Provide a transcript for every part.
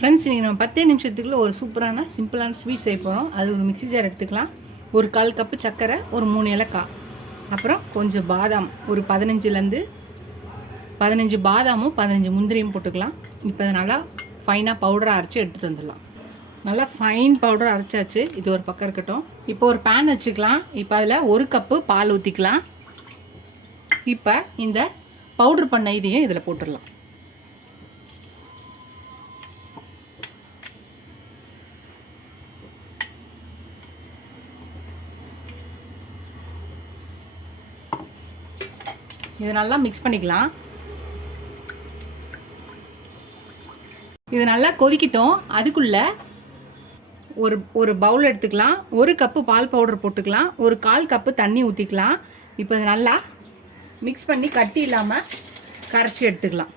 Friends, இன்றைக்கி நம்ம 10 நிமிஷத்துக்குள்ள ஒரு சூப்பரான சிம்பிளான ஸ்வீட் செய்ய போகிறோம். அது ஒரு மிக்ஸி ஜார் எடுத்துக்கலாம். ஒரு 1/4 கப்பு சர்க்கரை, ஒரு 3 ஏலக்காய், அப்புறம் கொஞ்சம் பாதாம், ஒரு 15 பாதாமும் 15 முந்திரியும் போட்டுக்கலாம். இப்போ அதை நல்லா ஃபைனாக பவுடராக அரைச்சி எடுத்துகிட்டு வந்துடலாம். நல்லா ஃபைன் பவுடர் அரைச்சாச்சு. இது ஒரு பக்கம் இருக்கட்டும். இப்போ ஒரு பேன் வச்சுக்கலாம். இப்போ அதில் 1 கப்பு பால் ஊற்றிக்கலாம். இப்போ இந்த பவுட்ரு பண்ண இதையும் இதில் போட்டுடலாம். இது நல்லா மிக்ஸ் பண்ணிக்கலாம். இது நல்லா கொதிக்கிட்டோம். அதுக்குள்ளே ஒரு பவுல் எடுத்துக்கலாம். 1 கப்பு பால் பவுடர் போட்டுக்கலாம். ஒரு 1/4 கப்பு தண்ணி ஊற்றிக்கலாம். இப்போ இது நல்லா மிக்ஸ் பண்ணி கட்டி இல்லாமல் கரைச்சி எடுத்துக்கலாம்.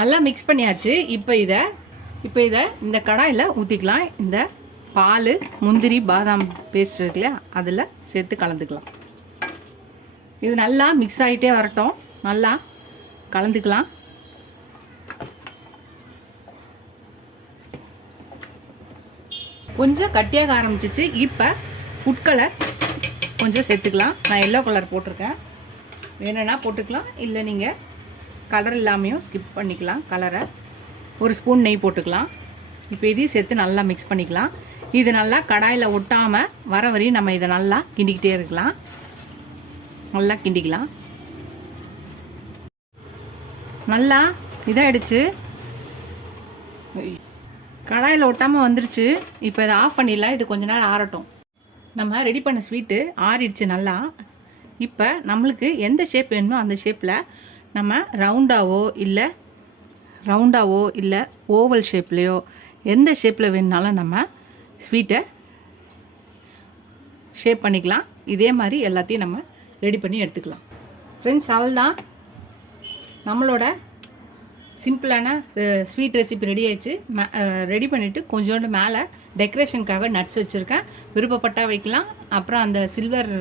நல்லா மிக்ஸ் பண்ணியாச்சு. இப்போ இதை இந்த கடாயில் ஊற்றிக்கலாம். இந்த பால், முந்திரி, பாதாம் பேஸ்ட் இருக்கு இல்லையா, அதில் சேர்த்து கலந்துக்கலாம். இது நல்லா மிக்ஸ் ஆகிட்டே வரட்டும். நல்லா கலந்துக்கலாம். கொஞ்சம் கட்டியாக ஆரம்பிச்சிச்சு. இப்போ ஃபுட் கலர் கொஞ்சம் சேர்த்துக்கலாம். நான் எல்லோ கலர் போட்டிருக்கேன். வேணும்னா போட்டுக்கலாம், இல்லை நீங்கள் கலர் இல்லாமையும் ஸ்கிப் பண்ணிக்கலாம் கலரை. ஒரு ஸ்பூன் நெய் போட்டுக்கலாம். இப்போ இதையும் சேர்த்து நல்லா மிக்ஸ் பண்ணிக்கலாம். இது நல்லா கடாயில் ஒட்டாமல் வர வரையும் நம்ம இதை நல்லா கிண்டிக்கிட்டே இருக்கலாம். நல்லா கிண்டிக்கலாம். நல்லா இதாகிடுச்சு. கடாயில் ஒட்டாமல் வந்துருச்சு. இப்போ இதை ஆஃப் பண்ணிடலாம். இது கொஞ்ச நேரம் ஆறட்டும். நம்ம ரெடி பண்ண ஸ்வீட்டு ஆறிடுச்சு நல்லா. இப்போ நம்மளுக்கு எந்த ஷேப் வேணுமோ அந்த ஷேப்பில் நம்ம ரவுண்டாவோ இல்லை ஓவல் ஷேப்லேயோ எந்த ஷேப்பில் வேணுனாலும் நம்ம ஸ்வீட்டை ஷேப் பண்ணிக்கலாம். இதே மாதிரி எல்லாத்தையும் நம்ம ரெடி பண்ணி எடுத்துக்கலாம். ஃப்ரெண்ட்ஸ், அவ்வளோதான், நம்மளோட சிம்பிளான ஸ்வீட் ரெசிபி ரெடி ஆயிடுச்சு. ரெடி பண்ணிவிட்டு கொஞ்சோண்டு மேலே டெக்கரேஷனுக்காக நட்ஸ் வச்சுருக்கேன். விருப்பப்பட்டால் வைக்கலாம். அப்புறம் அந்த சில்வர்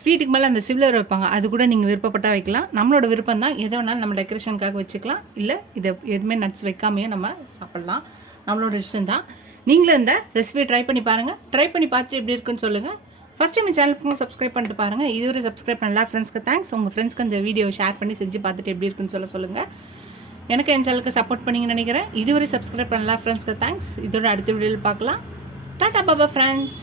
ஸ்வீட்டுக்கு மேலே அந்த சில்வர் வைப்பாங்க, அது கூட நீங்கள் விருப்பப்பட்டால் வைக்கலாம். நம்மளோட விருப்பம் தான். எதை வேணாலும் நம்ம டெக்கரேஷனுக்காக வச்சுக்கலாம். இல்லை இதை எதுவுமே நட்ஸ் வைக்காமையே நம்ம சாப்பிட்லாம். நம்மளோட இஷ்டம் தான். நீங்களும் இந்த ரெசிபியை ட்ரை பண்ணி பாருங்கள். ட்ரை பண்ணி பார்த்துட்டு எப்படி இருக்குன்னு சொல்லுங்கள். ஃபஸ்ட்டு நம்ம சேனலுக்கும் சப்ஸ்கிரைப் பண்ணிட்டு பாருங்கள். இதுவரை சப்ஸ்கிரைப் பண்ணல ஃப்ரெண்ட்ஸ்க்கு தேங்க்ஸ். உங்கள் ஃப்ரெண்ட்ஸ்க்கு இந்த வீடியோ ஷேர் பண்ணி செஞ்சு பார்த்துட்டு எப்படி இருக்குன்னு சொல்லுங்கள். எனக்கு என் சேனலுக்கு சப்போர்ட் பண்ணிங்கன்னு நினைக்கிறேன். இதுவரை சப்ஸ்கிரைப் பண்ணல ஃப்ரெண்ட்ஸ்க்கு தேங்க்ஸ். இதோட அடுத்த வீடியோவில் பார்க்கலாம். டாடா பாபா ஃப்ரெண்ட்ஸ்.